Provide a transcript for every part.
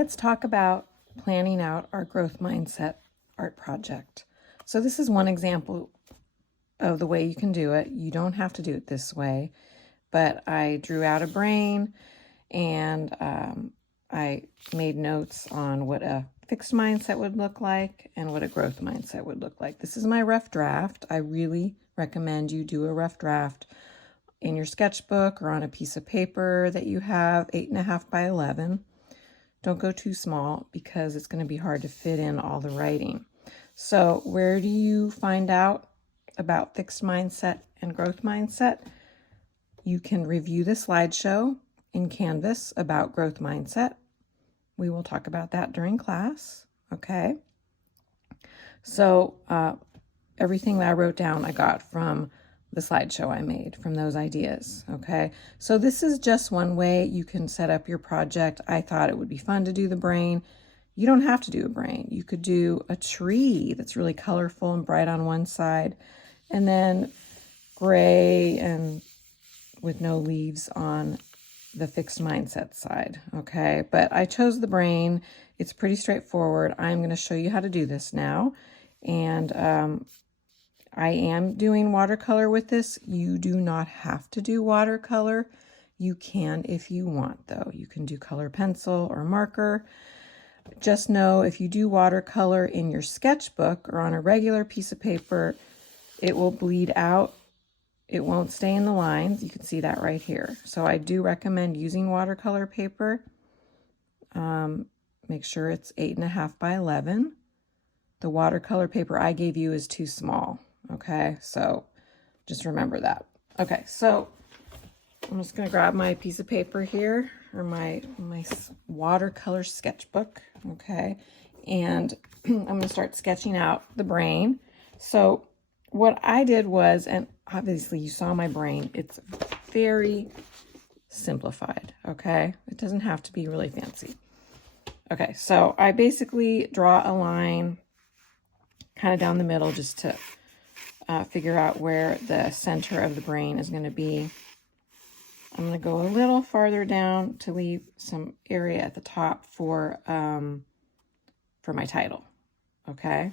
Let's talk about planning out our growth mindset art project. So this is one example of the way you can do it. You don't have to do it this way, but I drew out a brain and I made notes on what a fixed mindset would look like and what a growth mindset would look like. This is my rough draft. I really recommend you do a rough draft in your sketchbook or on a piece of paper that you have 8.5 by 11. Don't go too small because it's going to be hard to fit in all the writing. So where do you find out about fixed mindset and growth mindset? You can review the slideshow in Canvas about growth mindset. We will talk about that during class, okay? So everything that I wrote down I got from the slideshow I made, from those ideas, okay? So this is just one way you can set up your project. I thought it would be fun to do the brain. You don't have to do a brain. You could do a tree that's really colorful and bright on one side, and then gray and with no leaves on the fixed mindset side, okay? But I chose the brain. It's pretty straightforward. I'm going to show you how to do this now, and I am doing watercolor with this. You do not have to do watercolor. You can if you want, though. You can do color pencil or marker. Just know if you do watercolor in your sketchbook or on a regular piece of paper, it will bleed out. It won't stay in the lines. You can see that right here. So I do recommend using watercolor paper. Make sure it's 8.5 by 11. The watercolor paper I gave you is too small. Okay, so just remember that. Okay, so I'm just going to grab my piece of paper here, or my watercolor sketchbook, okay, and I'm going to start sketching out the brain. So what I did was, and obviously you saw my brain, it's very simplified, okay? It doesn't have to be really fancy. Okay, so I basically draw a line kind of down the middle just to figure out where the center of the brain is going to be. I'm going to go a little farther down to leave some area at the top for my title. Okay,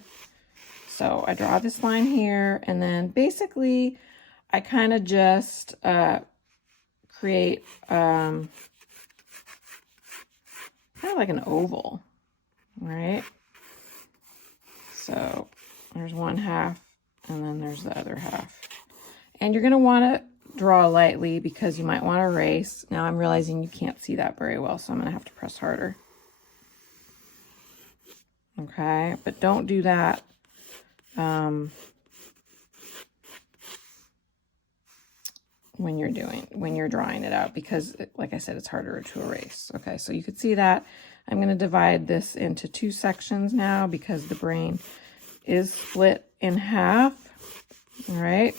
so I draw this line here, and then basically I kind of just create kind of like an oval, right? So there's one half, and then there's the other half. And you're going to want to draw lightly because you might want to erase. Now I'm realizing you can't see that very well, so I'm going to have to press harder. Okay, but don't do that when you're drawing it out, because like I said, it's harder to erase. Okay, so you can see that. I'm going to divide this into two sections now because the brain is split in half. All right,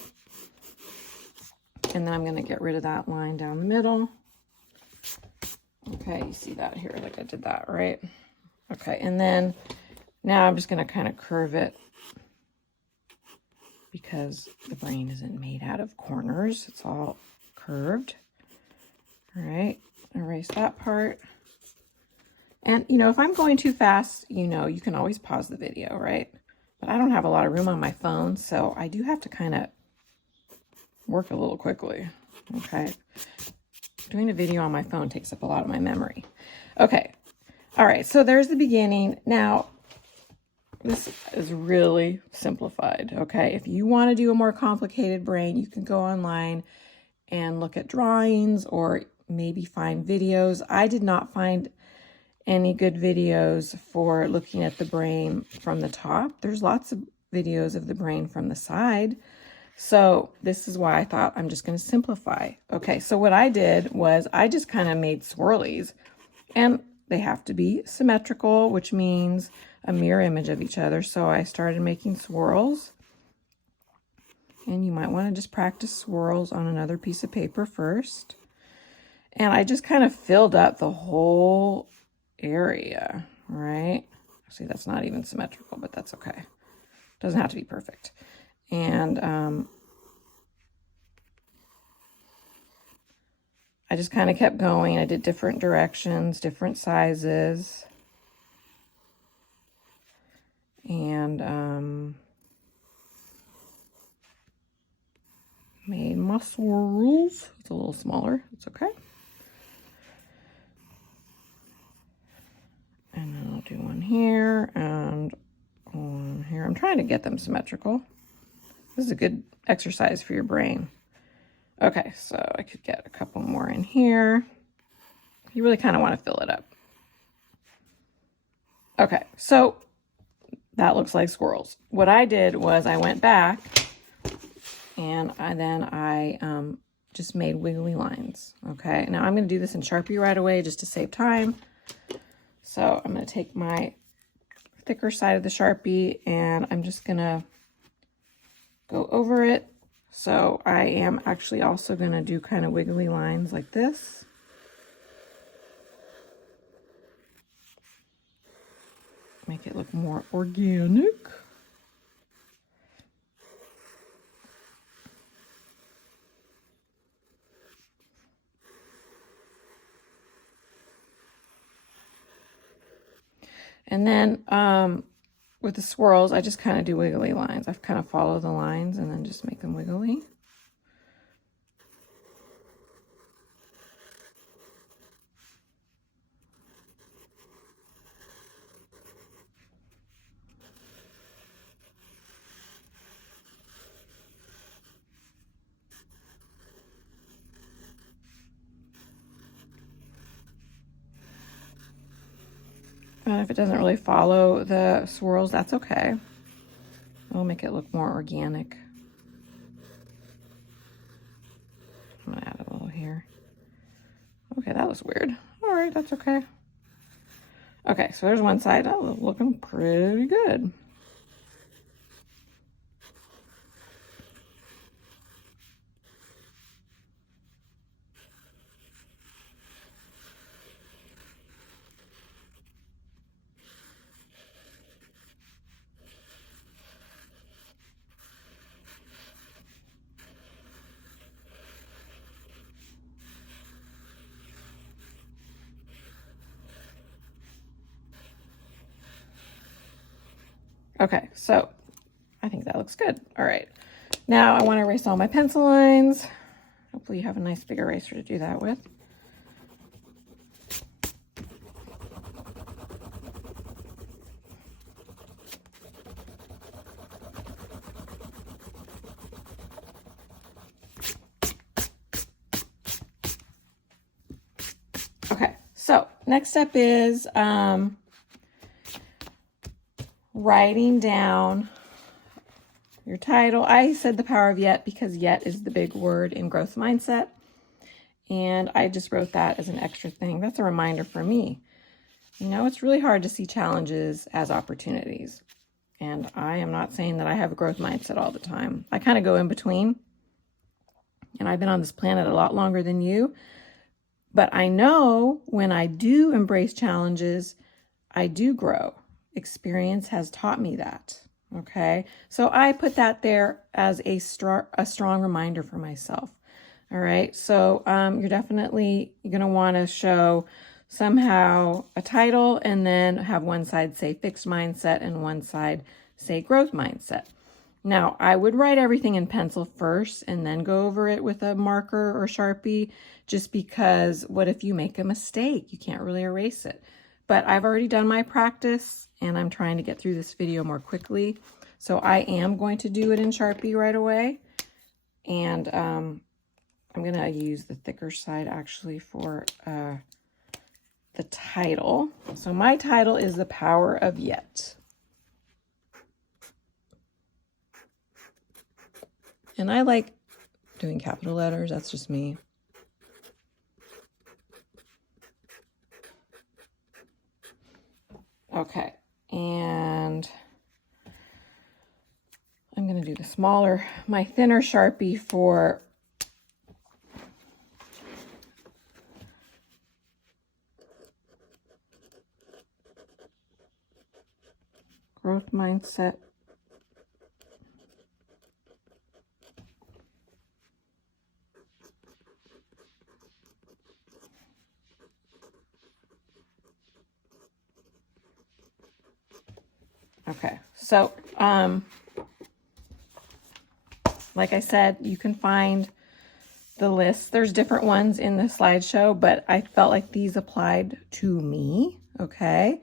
and then I'm going to get rid of that line down the middle. Okay, you see that here, like I did that, right? Okay, and then now I'm just going to kind of curve it because the brain isn't made out of corners. It's all curved. All right, erase that part. And, you know, if I'm going too fast, you know, you can always pause the video, right? But I don't have a lot of room on my phone, so I do have to kind of work a little quickly, okay? Doing a video on my phone takes up a lot of my memory. Okay, all right, so there's the beginning. Now, this is really simplified, okay? If you want to do a more complicated brain, you can go online and look at drawings or maybe find videos. I did not find any good videos for looking at the brain from the top. There's lots of videos of the brain from the side. So this is why I thought I'm just going to simplify. Okay, so what I did was I just kind of made swirlies, and they have to be symmetrical, which means a mirror image of each other. So I started making swirls, and you might want to just practice swirls on another piece of paper first. And I just kind of filled up the whole area, right? See, that's not even symmetrical, but that's okay. Doesn't have to be perfect. And I just kind of kept going. I did different directions, different sizes. and made my swirls. It's a little smaller, it's okay. And then I'll do one here and one here. I'm trying to get them symmetrical. This is a good exercise for your brain. Okay, so I could get a couple more in here. You really kind of want to fill it up. Okay, so that looks like squirrels. What I did was I went back and I just made wiggly lines. Okay, now I'm going to do this in Sharpie right away just to save time. So I'm going to take my thicker side of the Sharpie and I'm just going to go over it. So I am actually also going to do kind of wiggly lines like this. Make it look more organic. And then with the swirls, I just kind of do wiggly lines. I kind of follow the lines and then just make them wiggly. And if it doesn't really follow the swirls, that's okay. It'll make it look more organic. I'm gonna add a little here. Okay, that was weird. All right, that's okay. Okay, so there's one side. Oh, looking pretty good. Okay, so I think that looks good. All right, now I want to erase all my pencil lines. Hopefully you have a nice big eraser to do that with. Okay, so next step is writing down your title. I said the power of yet because yet is the big word in growth mindset. And I just wrote that as an extra thing. That's a reminder for me. You know, it's really hard to see challenges as opportunities. And I am not saying that I have a growth mindset all the time. I kind of go in between. And I've been on this planet a lot longer than you. But I know when I do embrace challenges, I do grow. Experience has taught me that. Okay, so I put that there as a strong reminder for myself. All right, so you're definitely going to want to show somehow a title and then have one side say fixed mindset and one side say growth mindset. Now, I would write everything in pencil first and then go over it with a marker or Sharpie, just because what if you make a mistake? You can't really erase it. But I've already done my practice and I'm trying to get through this video more quickly. So I am going to do it in Sharpie right away. And I'm going to use the thicker side actually for the title. So my title is The Power of Yet. And I like doing capital letters. That's just me. Okay, and I'm going to do the smaller, my thinner Sharpie for growth mindset. Okay, so like I said, you can find the list. There's different ones in the slideshow, but I felt like these applied to me, okay?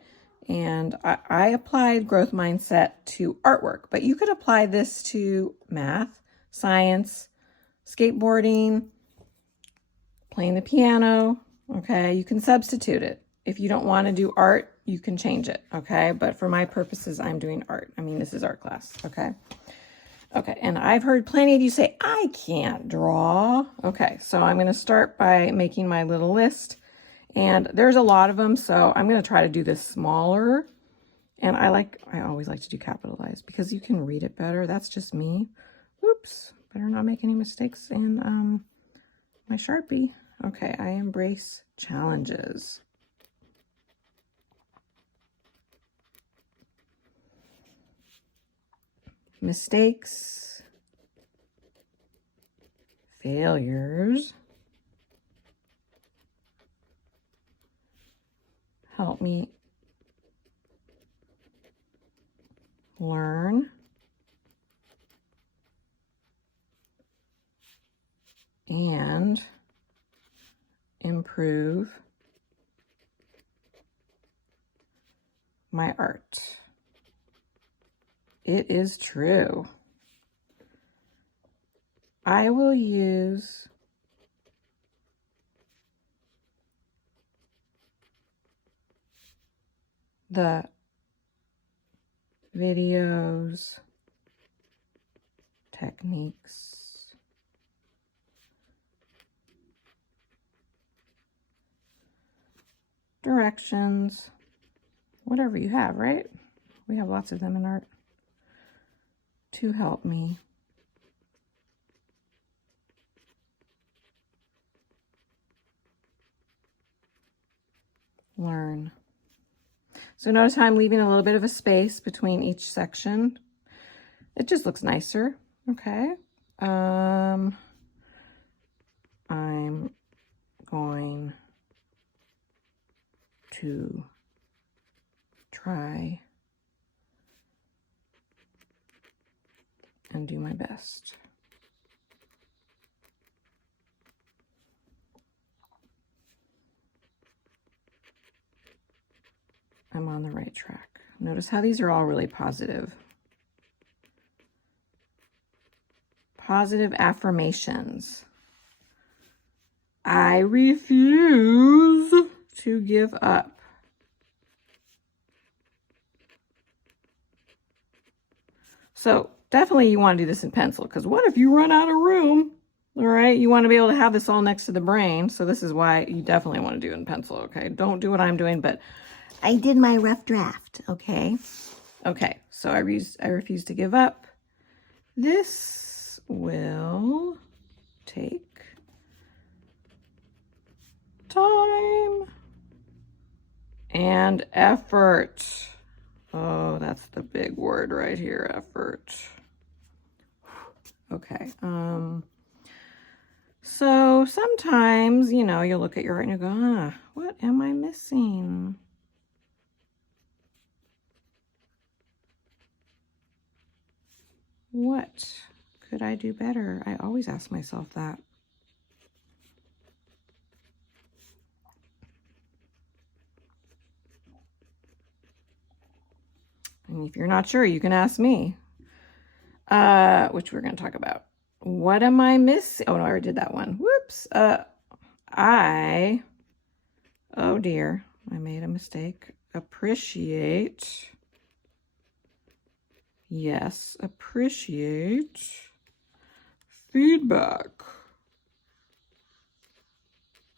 And I applied growth mindset to artwork, but you could apply this to math, science, skateboarding, playing the piano, okay? You can substitute it. If you don't want to do art, you can change it, okay? But for my purposes, I'm doing art. I mean, this is art class, okay? Okay, and I've heard plenty of you say, I can't draw. Okay, so I'm going to start by making my little list. And there's a lot of them, so I'm going to try to do this smaller. And I always like to do capitalized because you can read it better. That's just me. Oops, better not make any mistakes in my Sharpie. Okay, I embrace challenges. Mistakes, failures help me learn and improve my art. It is true. I will use the videos, techniques, directions, whatever you have, right? We have lots of them in art, to help me learn. So notice how I'm leaving a little bit of a space between each section. It just looks nicer, okay? I'm going to try and do my best. I'm on the right track. Notice how these are all really positive. Positive affirmations. I refuse to give up. So definitely you want to do this in pencil, because what if you run out of room? All right, you want to be able to have this all next to the brain. So this is why you definitely want to do it in pencil, okay? Don't do what I'm doing, but I did my rough draft, okay? Okay, so I refuse to give up. This will take time and effort. Oh, that's the big word right here, effort. Okay, so sometimes, you know, you'll look at your art and you go, what am I missing? What could I do better? I always ask myself that. And if you're not sure, you can ask me, which we're going to talk about. What am I missing? Oh, no, I already did that one. Whoops. Oh dear, I made a mistake. Appreciate. Yes, appreciate feedback.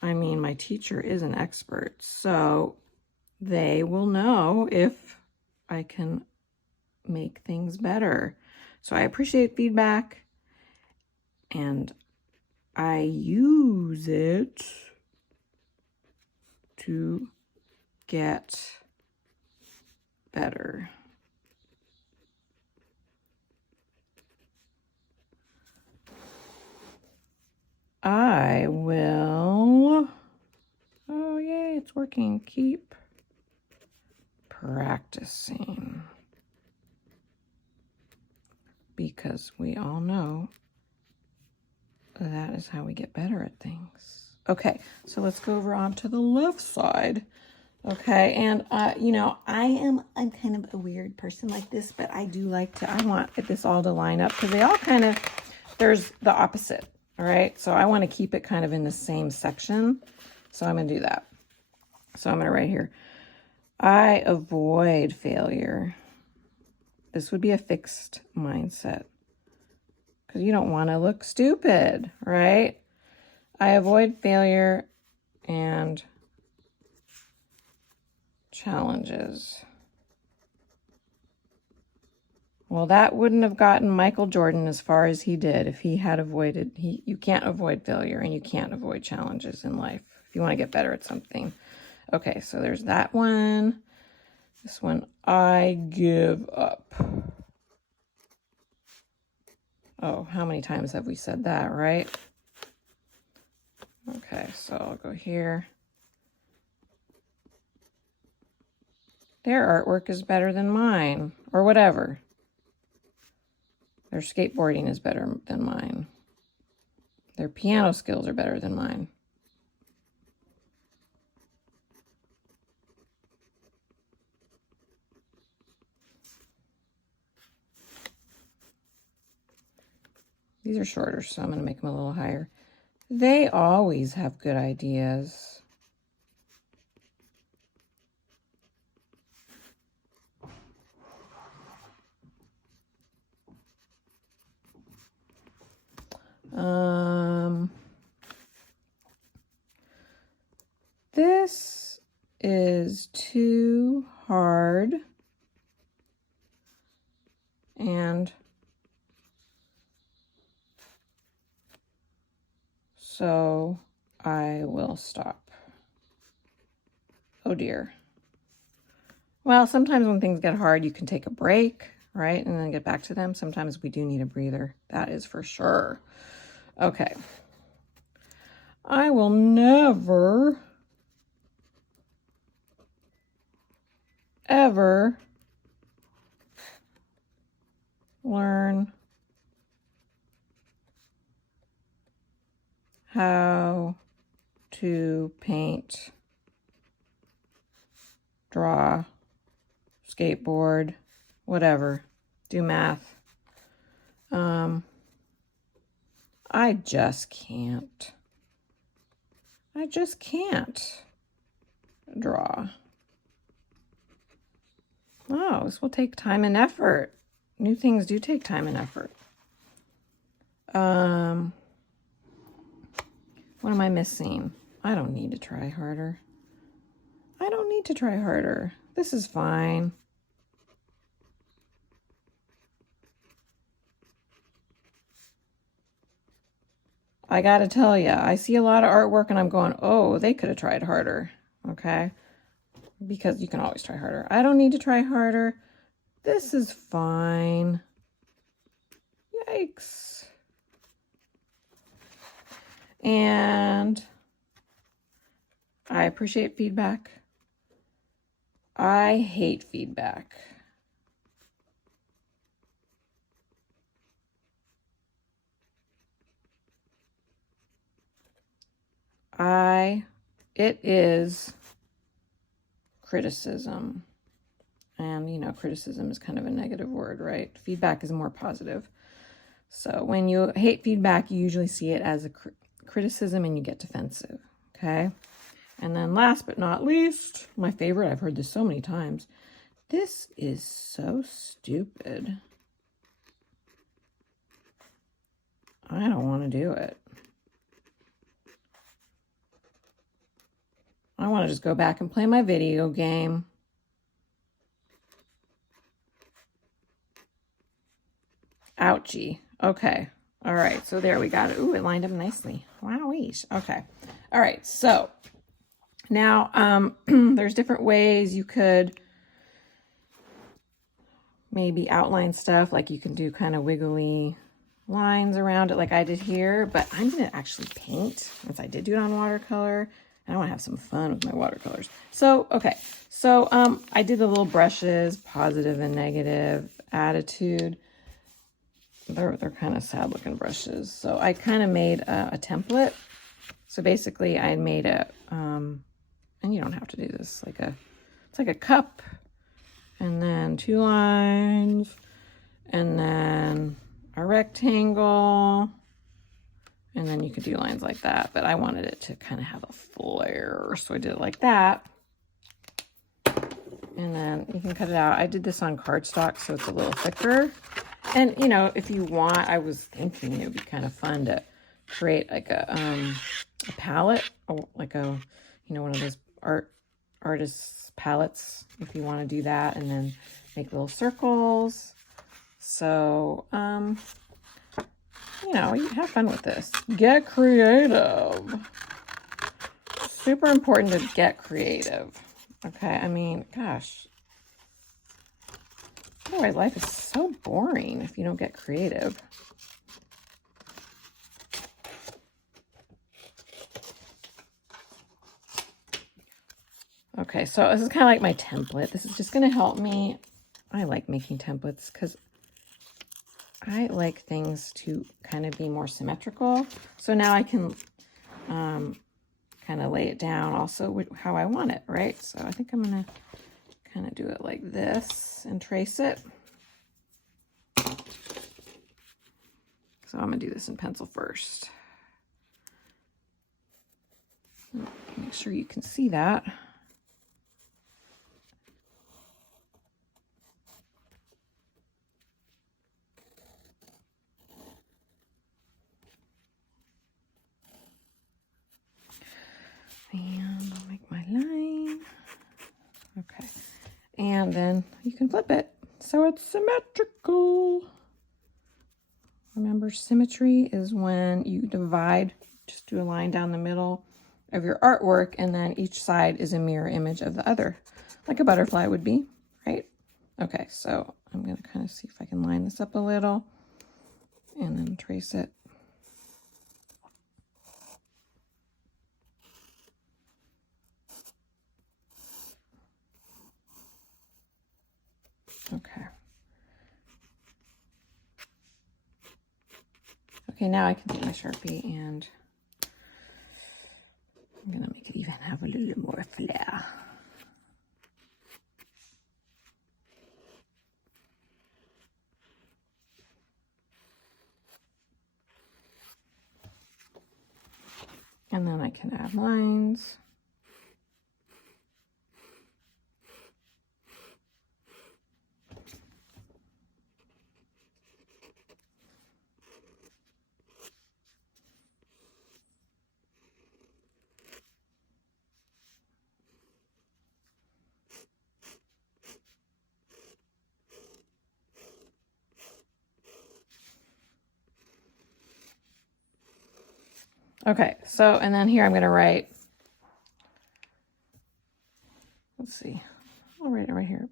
I mean, my teacher is an expert, so they will know if I can make things better. So I appreciate feedback and I use it to get better. I will, oh yay, it's working. Keep practicing. because we all know that is how we get better at things. Okay, so let's go over onto the left side. Okay, and you know, I'm kind of a weird person like this, but I do like to, I want this all to line up because they all kind of, there's the opposite, all right? So I want to keep it kind of in the same section. So I'm going to do that. So I'm going to write here, I avoid failure. This would be a fixed mindset because you don't want to look stupid, right? I avoid failure and challenges. Well, that wouldn't have gotten Michael Jordan as far as he did if he had avoided, you can't avoid failure and you can't avoid challenges in life if you want to get better at something. Okay, so there's that one. This one, I give up. Oh, how many times have we said that, right? Okay, so I'll go here. Their artwork is better than mine, or whatever. Their skateboarding is better than mine. Their piano skills are better than mine. These are shorter, so I'm going to make them a little higher. They always have good ideas. This is too hard and so I will stop. Oh dear. Well, sometimes when things get hard, you can take a break, right? And then get back to them. Sometimes we do need a breather. That is for sure. Okay. I will never, ever learn how to paint, draw, skateboard, whatever, do math. I just can't. I just can't draw. Oh, this will take time and effort. New things do take time and effort. What am I missing? I don't need to try harder. I don't need to try harder. This is fine. I gotta tell you, I see a lot of artwork and I'm going, oh, they could have tried harder, okay? Because you can always try harder. I don't need to try harder. This is fine. Yikes. And I appreciate feedback. I hate feedback. It is criticism. And, you know, criticism is kind of a negative word, right? Feedback is more positive. So when you hate feedback, you usually see it as a criticism and you get defensive, okay? And then last but not least, my favorite, I've heard this so many times. This is so stupid. I don't want to do it. I want to just go back and play my video game. Ouchie. Okay. All right. So there we got it. Ooh, it lined up nicely. Wowie. Okay. All right. So now there's different ways you could maybe outline stuff. Like you can do kind of wiggly lines around it like I did here. But I'm going to actually paint, since I did do it on watercolor. I want to have some fun with my watercolors. So, okay. So, I did the little brushes, positive and negative attitude. they're kind of sad looking brushes. So I kind of made a template. So basically I made a, and you don't have to do this, it's like a cup, and then 2 lines, and then a rectangle, and then you could do lines like that, but I wanted it to kind of have a flare, so I did it like that. And then you can cut it out. I did this on cardstock, so it's a little thicker. And, you know, if you want, I was thinking it would be kind of fun to create like a palette, or like a, you know, one of those artist's palettes, if you want to do that, and then make little circles. So, you know, you have fun with this. Get creative. Super important to get creative. Okay, I mean, gosh. Otherwise, life is so boring if you don't get creative. Okay, so this is kind of like my template. This is just going to help me. I like making templates because I like things to kind of be more symmetrical. So now I can kind of lay it down also how I want it, right? So I think I'm going to kind of do it like this and trace it. So I'm going to do this in pencil first. Make sure you can see that. And I'll make my line. Okay. And then you can flip it so it's symmetrical. Remember, symmetry is when you divide, just do a line down the middle of your artwork, and then each side is a mirror image of the other, like a butterfly would be, right? Okay, so I'm going to kind of see if I can line this up a little and then trace it. Okay. Okay, now I can take my Sharpie and I'm going to make it even have a little more flair. And then I can add lines. Okay, so, and then here I'm going to write, let's see, I'll write it right here.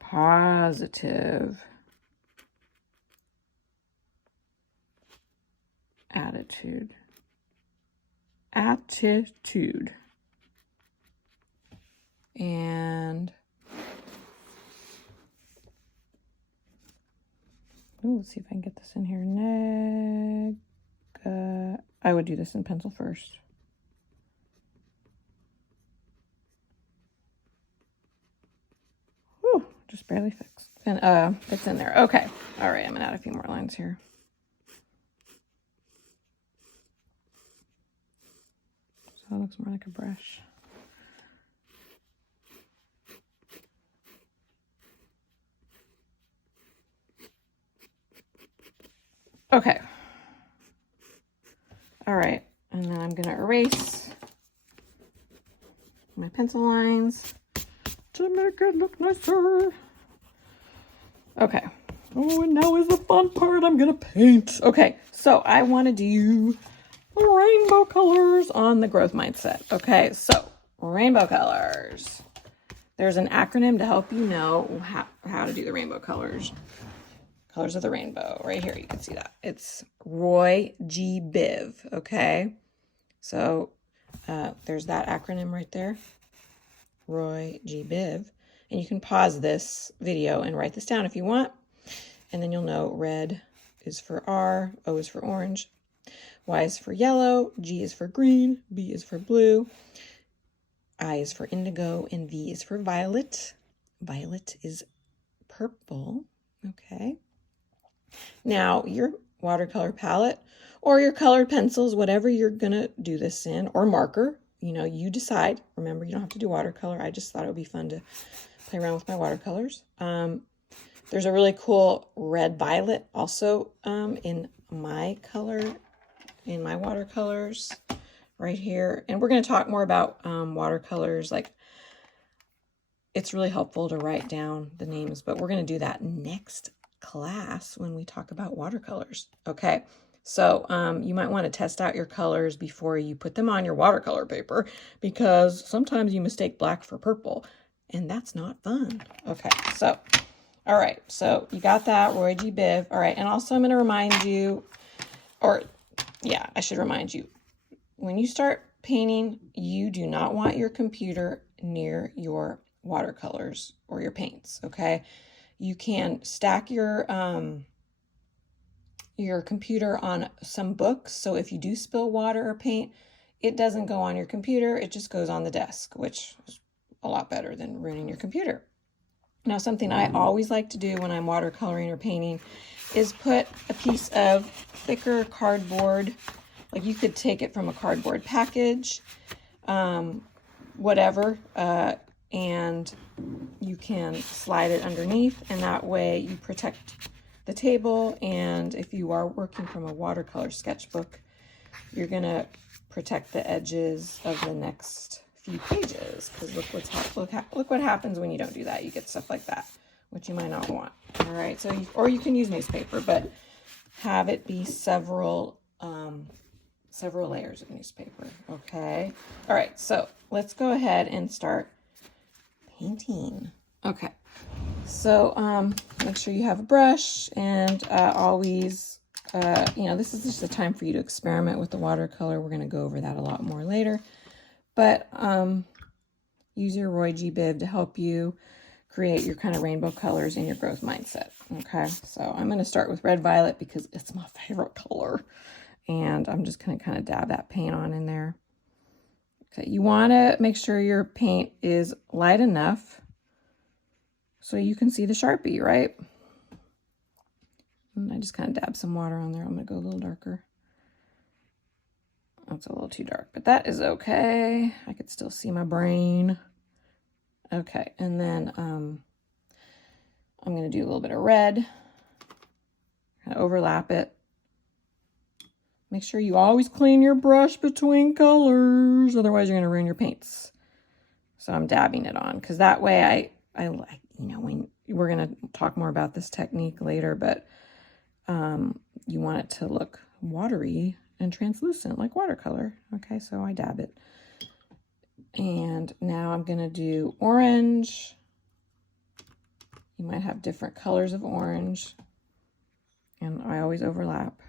Positive attitude. Attitude. And, ooh, let's see if I can get this in here. I would do this in pencil first. Whew, just barely fixed. And fits in there. Okay. All right, I'm gonna add a few more lines here. So it looks more like a brush. Okay. All right, and then I'm gonna erase my pencil lines to make it look nicer. Okay. Oh, and now is the fun part. I'm gonna paint. Okay, so I want to do rainbow colors on the growth mindset. Okay, so rainbow colors. There's an acronym to help you know how to do the rainbow colors. Colors of the rainbow. Right here, you can see that. It's Roy G. Biv, okay? So there's that acronym right there. Roy G. Biv. And you can pause this video and write this down if you want. and then you'll know red is for R, O is for orange, Y is for yellow, G is for green, B is for blue, I is for indigo, and V is for violet. Violet is purple. Okay. Now, your watercolor palette or your colored pencils, whatever you're going to do this in, or marker, you decide. Remember, you don't have to do watercolor. I just thought it would be fun to play around with my watercolors. There's a really cool red violet also in my watercolors right here. And we're going to talk more about watercolors. Like, it's really helpful to write down the names, but we're going to do that next class when we talk about watercolors. Okay, so you might want to test out your colors before you put them on your watercolor paper, because sometimes you mistake black for purple, and that's not fun. Okay, so, all right, so you got that, Roy G. Biv. All right, and also I'm going to remind you, I should remind you, when you start painting, you do not want your computer near your watercolors or your paints, okay? You can stack your computer on some books, so if you do spill water or paint, it doesn't go on your computer, it just goes on the desk, which is a lot better than ruining your computer. Now, something I always like to do when I'm watercoloring or painting is put a piece of thicker cardboard, like you could take it from a cardboard package, whatever, and you can slide it underneath, and that way you protect the table. And if you are working from a watercolor sketchbook, you're gonna protect the edges of the next few pages, because look what happens when you don't do that. You get stuff like that, which you might not want. All right, so or you can use newspaper, but have it be several layers of newspaper. Okay, all right, so let's go ahead and start painting. Okay, so make sure you have a brush, and always this is just a time for you to experiment with the watercolor. We're going to go over that a lot more later, but use your Roy G. Biv to help you create your kind of rainbow colors in your growth mindset. Okay, so I'm going to start with red violet because it's my favorite color, and I'm just going to kind of dab that paint on in there. Okay, you want to make sure your paint is light enough so you can see the Sharpie, right? And I just kind of dab some water on there. I'm going to go a little darker. That's a little too dark, but that is okay. I could still see my brain. Okay, and then I'm going to do a little bit of red. Kind of overlap it. Make sure you always clean your brush between colors, otherwise you're going to ruin your paints. So I'm dabbing it on, because that way I like, when we're going to talk more about this technique later, but you want it to look watery and translucent like watercolor. Okay, so I dab it. And now I'm going to do orange. You might have different colors of orange, and I always overlap.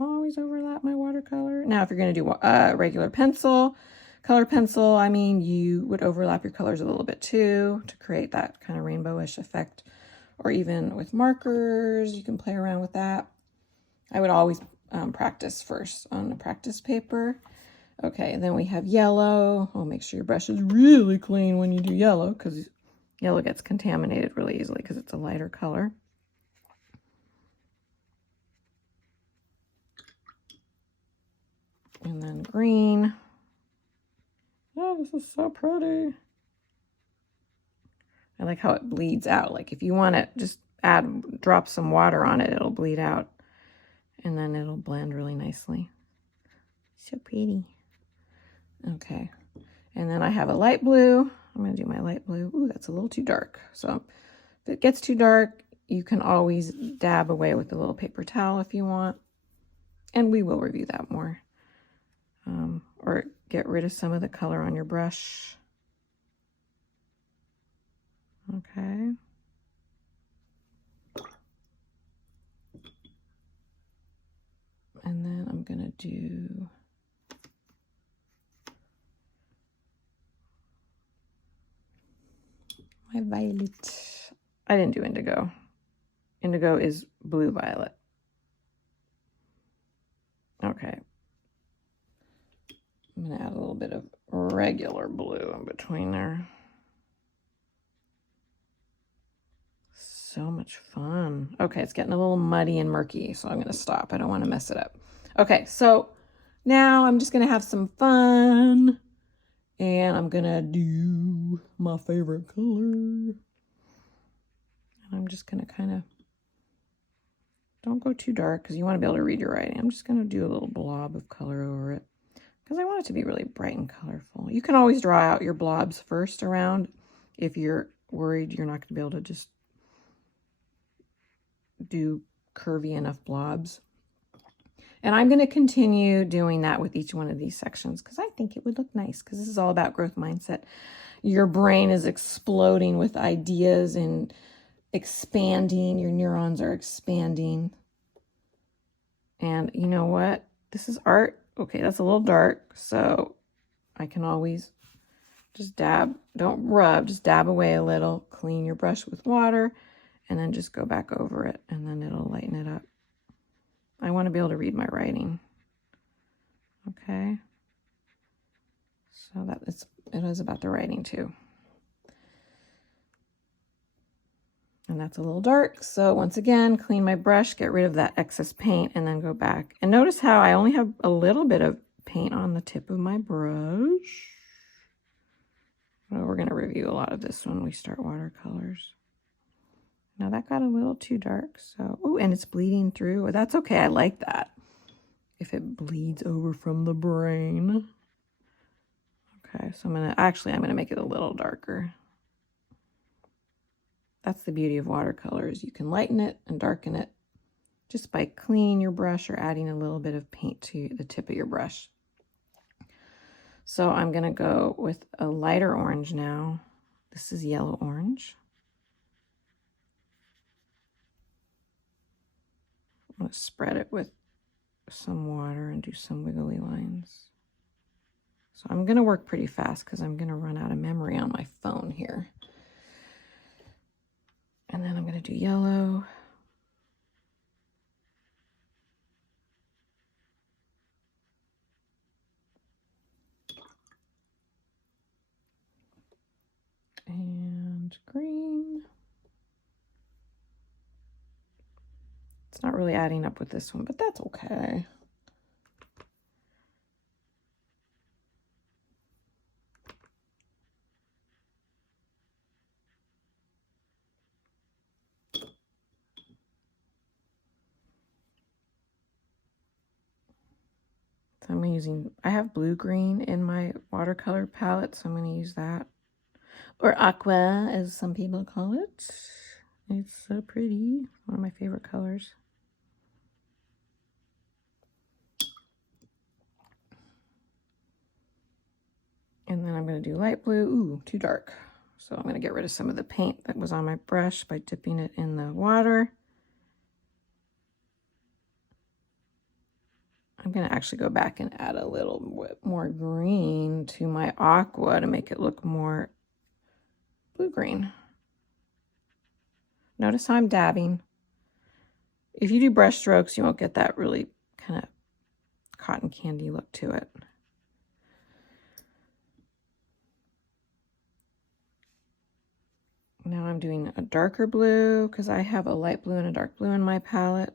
Always overlap my watercolor. Now, if you're going to do a regular pencil, color pencil, I mean, you would overlap your colors a little bit too to create that kind of rainbowish effect. Or even with markers, you can play around with that. I would always practice first on the practice paper. Okay, and then we have yellow. Oh, make sure your brush is really clean when you do yellow, because yellow gets contaminated really easily because it's a lighter color. And then green. Oh, this is so pretty. I like how it bleeds out. Like if you want to just drop some water on it, it'll bleed out. And then it'll blend really nicely. So pretty. Okay. And then I have a light blue. I'm going to do my light blue. Ooh, that's a little too dark. So if it gets too dark, you can always dab away with a little paper towel if you want. And we will review that more. Or get rid of some of the color on your brush. Okay. And then I'm going to do my violet. I didn't do indigo. indigo is blue violet. Okay. I'm going to add a little bit of regular blue in between there. So much fun. Okay, it's getting a little muddy and murky, so I'm going to stop. I don't want to mess it up. Okay, so now I'm just going to have some fun. And I'm going to do my favorite color. And I'm just going to kind of, don't go too dark because you want to be able to read your writing. I'm just going to do a little blob of color over it because I want it to be really bright and colorful. You can always draw out your blobs first around if you're worried you're not going to be able to just do curvy enough blobs. And I'm going to continue doing that with each one of these sections because I think it would look nice because this is all about growth mindset. Your brain is exploding with ideas and expanding. Your neurons are expanding. And you know what? This is art. Okay, that's a little dark. So I can always just dab. Don't rub. Just dab away a little. Clean your brush with water. And then just go back over it. And then it'll lighten it up. I want to be able to read my writing. Okay. So it is about the writing too. And that's a little dark. So once again, clean my brush, get rid of that excess paint, and then go back. And notice how I only have a little bit of paint on the tip of my brush. Well, we're going to review a lot of this when we start watercolors. Now that got a little too dark. So, oh, and it's bleeding through. That's okay. I like that. If it bleeds over from the brain. Okay, so I'm going to make it a little darker. That's the beauty of watercolors. You can lighten it and darken it just by cleaning your brush or adding a little bit of paint to the tip of your brush. So I'm going to go with a lighter orange now. This is yellow orange. I'm going to spread it with some water and do some wiggly lines. So I'm going to work pretty fast because I'm going to run out of memory on my phone here. And then I'm going to do yellow. And green. It's not really adding up with this one, but that's okay. So I have blue-green in my watercolor palette, so I'm going to use that. Or aqua, as some people call it. It's so pretty. One of my favorite colors. And then I'm going to do light blue. Ooh, too dark. So I'm going to get rid of some of the paint that was on my brush by dipping it in the water. I'm going to actually go back and add a little bit more green to my aqua to make it look more blue-green. Notice how I'm dabbing. If you do brush strokes, you won't get that really kind of cotton candy look to it. Now I'm doing a darker blue because I have a light blue and a dark blue in my palette.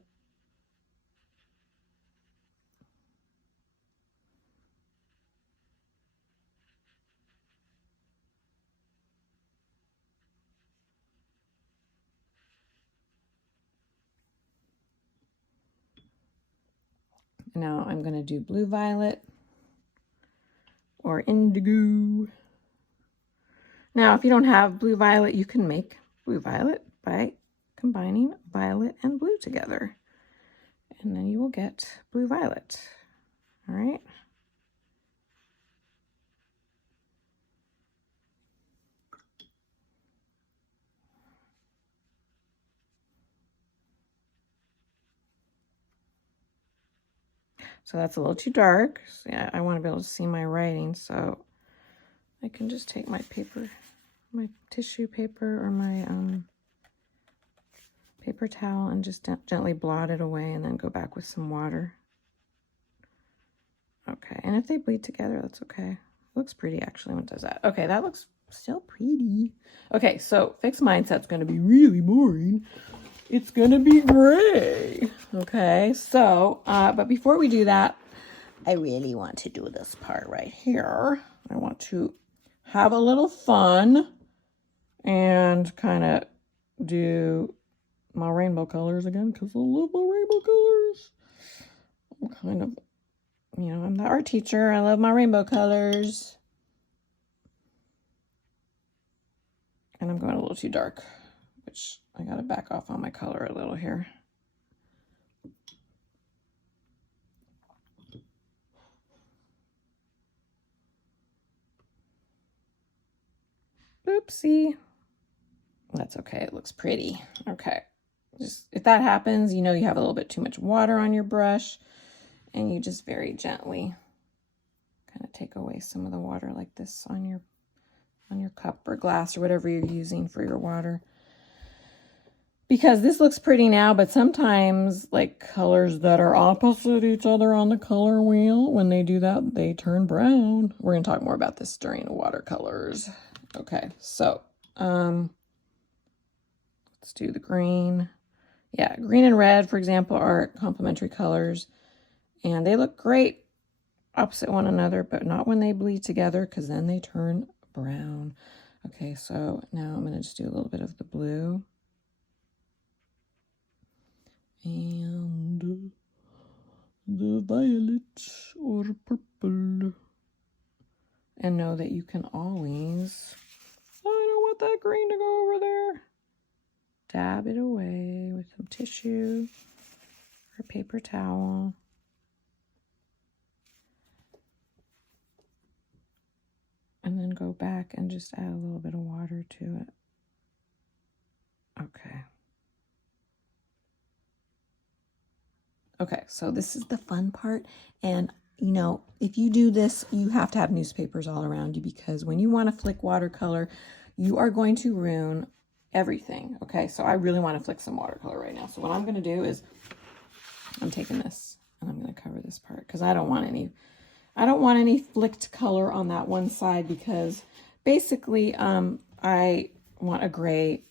Now I'm going to do blue violet or indigo. Now, if you don't have blue violet, you can make blue violet by combining violet and blue together. And then you will get blue violet. All right. So that's a little too dark. So yeah, I want to be able to see my writing, so I can just take my paper, my tissue paper or my paper towel and just gently blot it away and then go back with some water. Okay, and if they bleed together, that's okay. It looks pretty actually when it does that. Okay, that looks still pretty. Okay, so fixed mindset's going to be really boring. It's going to be gray. Okay, so, but before we do that, I really want to do this part right here. I want to have a little fun and kind of do my rainbow colors again because I love my rainbow colors. I'm kind of, you know, I'm the art teacher. I love my rainbow colors. And I'm going a little too dark, which I got to back off on my color a little here. Oopsie. That's okay. It looks pretty. Okay. Just if that happens, you know you have a little bit too much water on your brush, and you just very gently kind of take away some of the water like this on your cup or glass or whatever you're using for your water. Because this looks pretty now, but sometimes like colors that are opposite each other on the color wheel, when they do that, they turn brown. We're going to talk more about this during watercolors. Okay, so let's do the green. Yeah, green and red, for example, are complementary colors, and they look great opposite one another, but not when they bleed together, because then they turn brown. Okay, so now I'm going to just do a little bit of the blue. And the violet or purple. And know that you can always, I don't want that green to go over there. Dab it away with some tissue or paper towel. And then go back and just add a little bit of water to it. Okay. Okay, so this is the fun part. And, you know, if you do this, you have to have newspapers all around you, because when you want to flick watercolor, you are going to ruin everything. Okay, so I really want to flick some watercolor right now. So what I'm going to do is I'm taking this and I'm going to cover this part because I don't want any flicked color on that one side, because basically I want a gray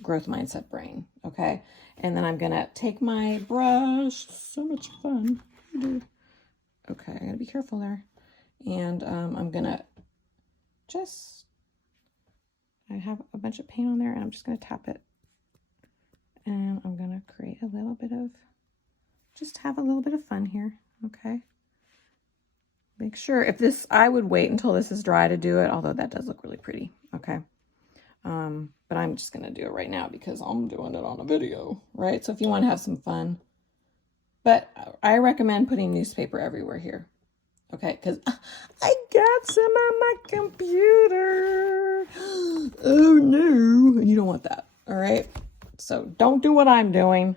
growth mindset brain. Okay. And then I'm going to take my brush. So much fun. Okay, I got to be careful there. And I'm going to I have a bunch of paint on there, and I'm just going to tap it. And I'm going to create a little bit of, just have a little bit of fun here. Okay. Make sure, I would wait until this is dry to do it, although that does look really pretty. Okay. But I'm just going to do it right now because I'm doing it on a video, right? So if you want to have some fun, but I recommend putting newspaper everywhere here. Okay. Cause I got some on my computer. Oh no. You don't want that. All right. So don't do what I'm doing.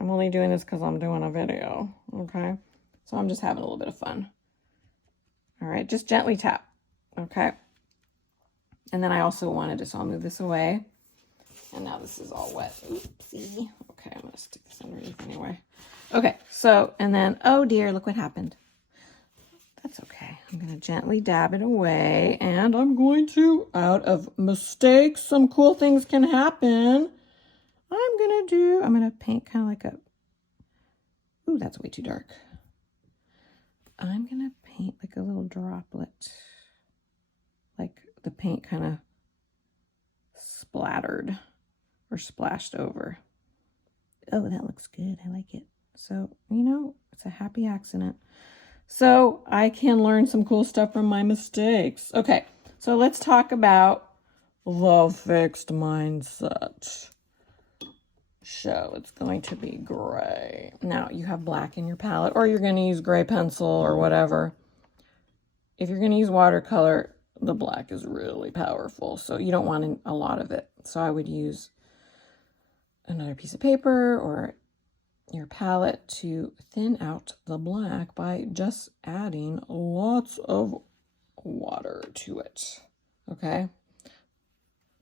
I'm only doing this because I'm doing a video. Okay. So I'm just having a little bit of fun. All right. Just gently tap. Okay. And then I also wanted to, so I'll move this away. And now this is all wet. Oopsie. Okay, I'm going to stick this underneath anyway. Okay, so, and then, oh dear, look what happened. That's okay. I'm going to gently dab it away. And I'm going to, out of mistakes, some cool things can happen. I'm going to paint kind of like a, ooh, that's way too dark. I'm going to paint like a little droplet. Like the paint kind of splattered or splashed over. Oh, that looks good. I like it. So, you know, it's a happy accident. So I can learn some cool stuff from my mistakes. Okay, so let's talk about the fixed mindset. So it's going to be gray. Now you have black in your palette, or you're going to use gray pencil or whatever. If you're going to use watercolor, the black is really powerful, so you don't want a lot of it. So I would use another piece of paper or your palette to thin out the black by just adding lots of water to it, okay?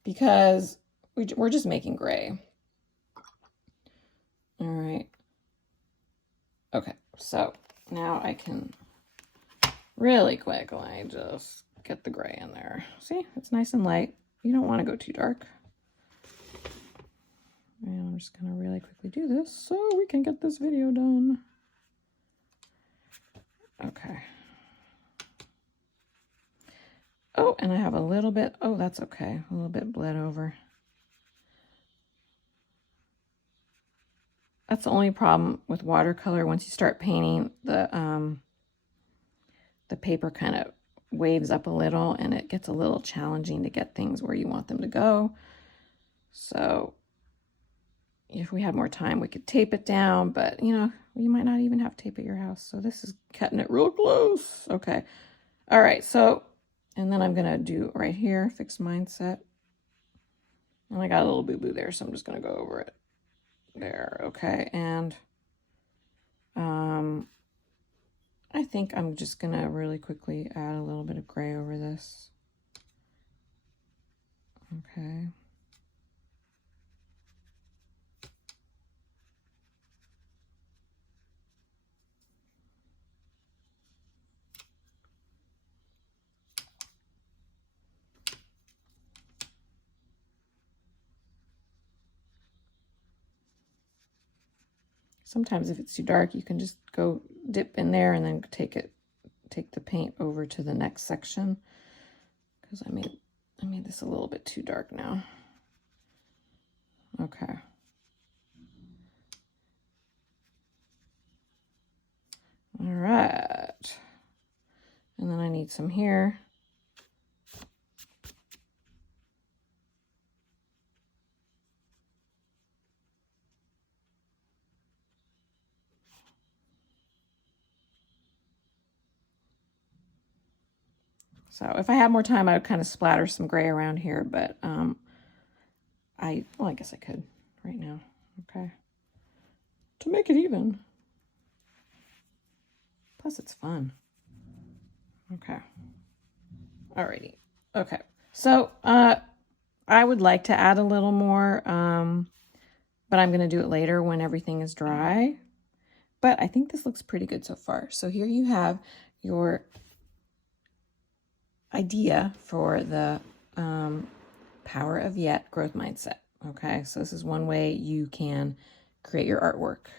Because we're just making gray. All right. Okay, so now I can really quickly just get the gray in there. See, it's nice and light. You don't want to go too dark. And I'm just going to really quickly do this so we can get this video done. Okay. Oh, and I have a little bit, oh, that's okay. A little bit bled over. That's the only problem with watercolor. Once you start painting, the paper kind of waves up a little and it gets a little challenging to get things where you want them to go. So if we had more time, we could tape it down, but you know, you might not even have tape at your house. So this is cutting it real close. Okay. All right. So, and then I'm going to do right here, fixed mindset. And I got a little boo-boo there, so I'm just going to go over it there. Okay. And I think I'm just going to really quickly add a little bit of gray over this. Okay. Sometimes if it's too dark, you can just go dip in there and then take the paint over to the next section, because I made this a little bit too dark now. Okay. All right. And then I need some here. So if I had more time, I would kind of splatter some gray around here, but well, I guess I could right now. Okay. To make it even. Plus it's fun. Okay. Alrighty. Okay. So I would like to add a little more, but I'm going to do it later when everything is dry. But I think this looks pretty good so far. So here you have your idea for the Power of Yet growth mindset. Okay, so this is one way you can create your artwork.